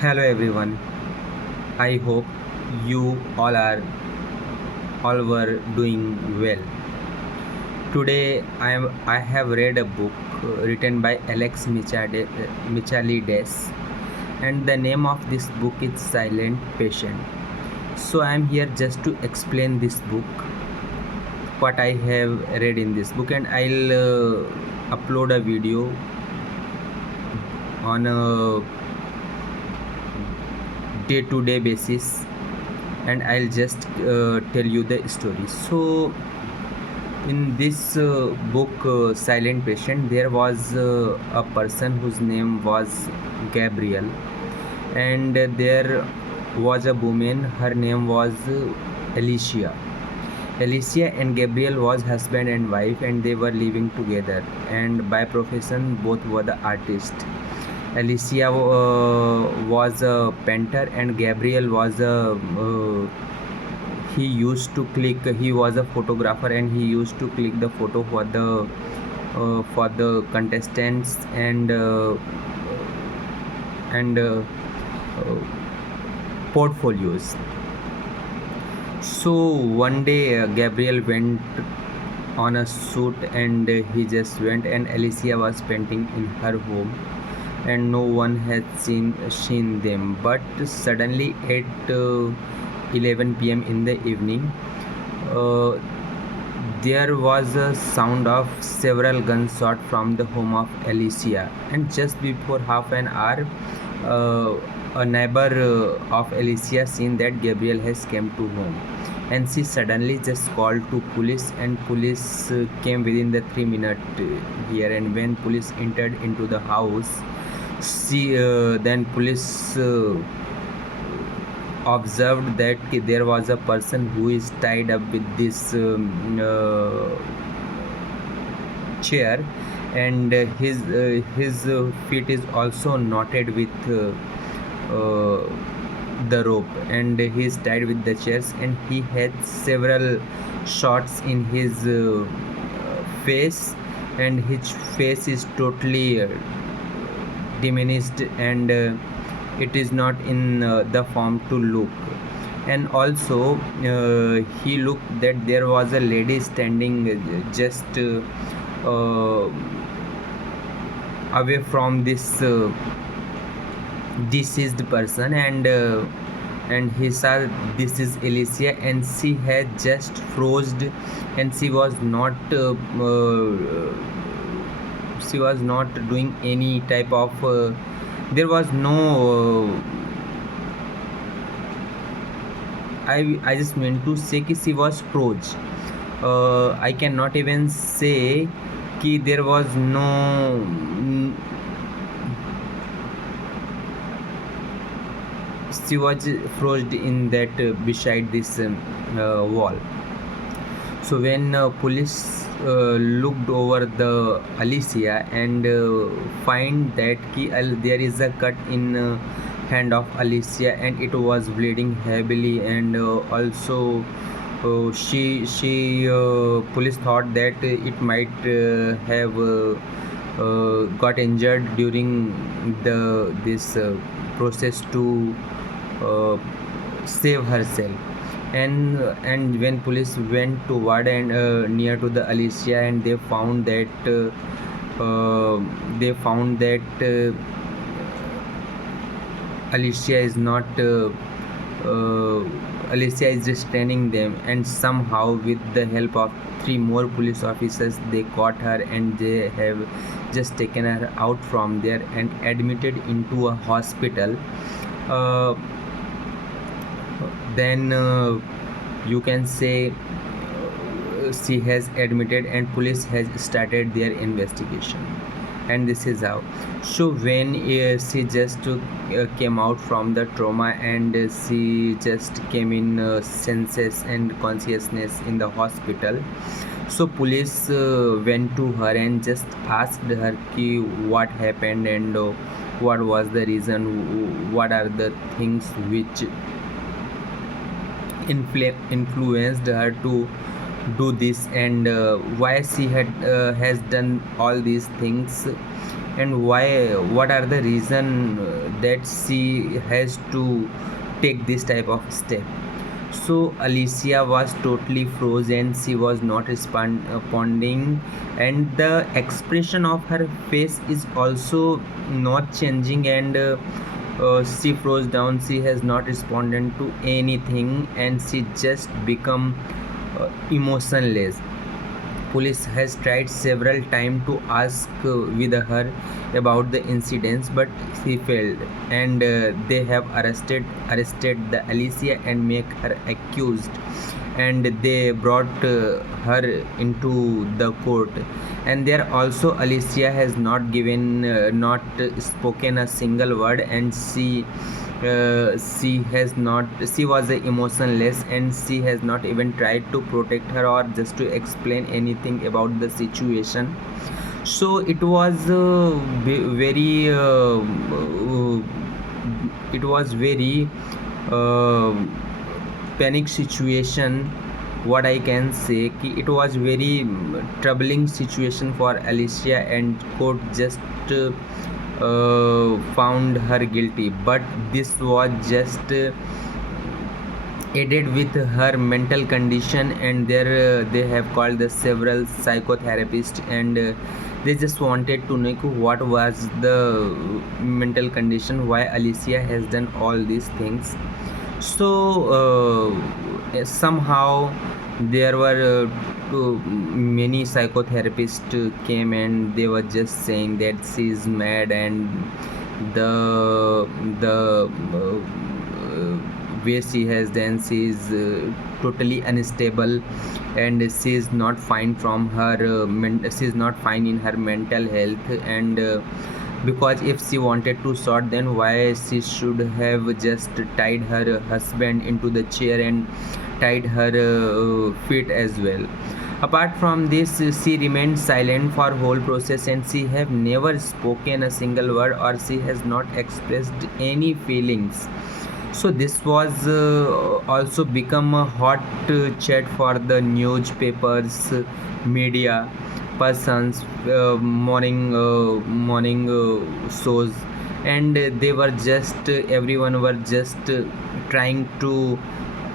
Hello everyone. I hope you all were doing well. Today I have read a book written by Michalides, and the name of this book is Silent Patient. So I am here just to explain this book, what I have read in this book, and I'll upload a video on a day-to-day basis, and I'll just tell you the story. So in this book, Silent Patient, there was a person whose name was Gabriel, and there was a woman. Her name was Alicia. Alicia and Gabriel was husband and wife, and they were living together. And by profession, both were the artists. Alicia was a painter, and Gabriel was a he used to click. He was a photographer, and he used to click the photo for the contestants and portfolios. So one day Gabriel went on a shoot, and he just went, and Alicia was painting in her home, and no one had seen them. But suddenly at 11 p.m. in the evening, uh, there was a sound of several gunshots from the home of Alicia, and just before half an hour, a neighbor of Alicia seen that Gabriel has come to home, and she suddenly just called to police, and police came within the 3 minute here. And when police entered into the house, then police observed that there was a person who is tied up with this chair, and his feet is also knotted with uh, the rope, and he is tied with the chairs, and he had several shots in his face, and his face is totally diminished, and it is not in the form to look. And also he looked that there was a lady standing just away from this deceased person, and he saw this is Alicia, and she had just frozen, and she was not doing any type of there was no I just meant to say कि she was froze. I cannot even say कि there was no she was frozen in that beside this wall. So when police looked over the Alicia, and find that there is a cut in hand of Alicia, and it was bleeding heavily, and also she police thought that it might have got injured during this process to uh, save herself. And when police went toward and near to the Alicia, and they found that Alicia is not Alicia is restraining them, and somehow with the help of 3 more police officers, they caught her, and they have just taken her out from there and admitted into a hospital. uh, then you can say she has admitted, and police has started their investigation, and this is how. So when she just came out from the trauma, and she just came in senses and consciousness in the hospital. So police went to her and just asked her ki what happened, and what was the reason, what are the things which influenced her to do this, and why she has done all these things. and why, what are the reason that she has to take this type of step. So Alicia was totally frozen. She was not responding, and the expression of her face is also not changing. And she froze down. She has not responded to anything, and she just become emotionless. Police has tried several times to ask with her about the incidents, but she failed, and they have arrested the Alicia and make her accused, and they brought her into the court. And there also Alicia has not given not spoken a single word, and she has not, she was emotionless, and she has not even tried to protect her or just to explain anything about the situation. So it was very it was very uh, panic situation. What I can say कि it was very troubling situation for Alicia, and court just found her guilty, but this was just aided with her mental condition. And there they have called the several psychotherapists, and they just wanted to know what was the mental condition, why Alicia has done all these things. So somehow there were many psychotherapists came, and they were just saying that she is mad, and the way she has done, she is totally unstable, and she is not fine from her she is not fine in her mental health. And because if she wanted to sort, then why she should have just tied her husband into the chair and tied her feet as well. Apart from this, she remained silent for whole process, and she have never spoken a single word, or she has not expressed any feelings. So this was also become a hot chat for the newspapers, media persons, morning shows, and they were just everyone were just trying to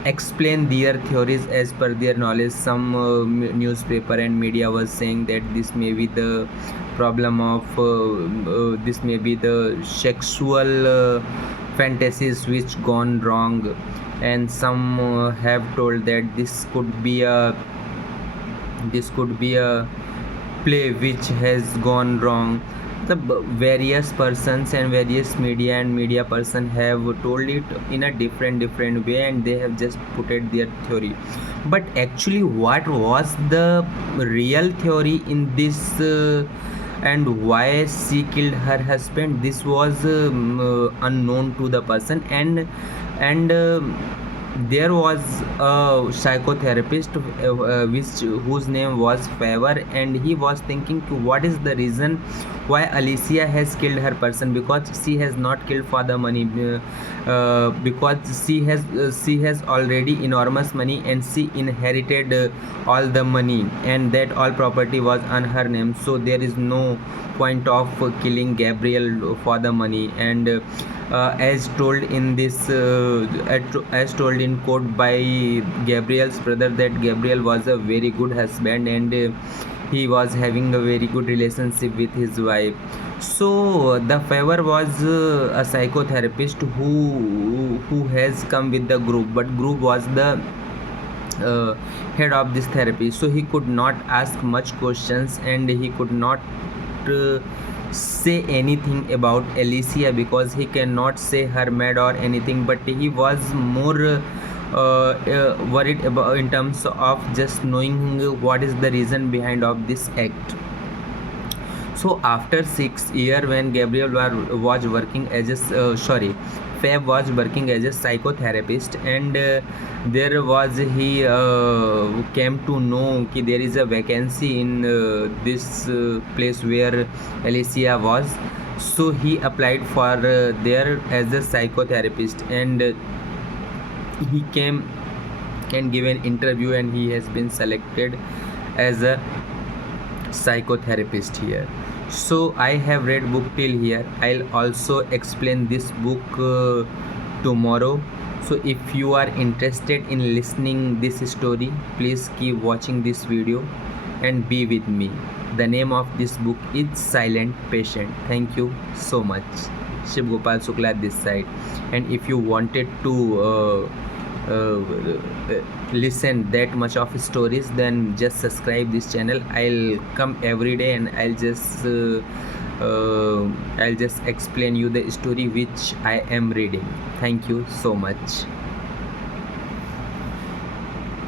explain their theories as per their knowledge. Some newspaper and media was saying that this may be the problem of this may be the sexual fantasies which gone wrong, and some have told that this could be a play which has gone wrong. The various persons and various media person have told it in a different way, and they have just put it their theory. But actually what was the real theory in this and why she killed her husband, this was unknown to the person. And there was a psychotherapist whose name was Favor, and he was thinking to what is the reason why Alicia has killed her person, because she has not killed for the money, because she has already enormous money, and she inherited all the money, and that all property was on her name. So there is no point of killing Gabriel for the money. And as told in this as told in court by Gabriel's brother, that Gabriel was a very good husband, and he was having a very good relationship with his wife. So the Favor was a psychotherapist who has come with the group, but group was the head of this therapy, so he could not ask much questions, and he could not uh, say anything about Alicia, because he cannot say her mad or anything, but he was more worried about in terms of just knowing what is the reason behind of this act. So after 6 years, when Gabriel was working as a Fab was working as a psychotherapist, and there was he came to know that there is a vacancy in this place where Alicia was. So he applied for there as a psychotherapist, and he came and give an interview, and he has been selected as a psychotherapist here. So I have read book till here. I'll also explain this book tomorrow. So if you are interested in listening this story, please keep watching this video and be with me. The name of this book is Silent Patient. Thank you so much. Shiv Gopal Shukla this side. And if you wanted to listen that much of stories, then just subscribe this channel. I'll come every day and I'll just explain you the story which I am reading. Thank you so much.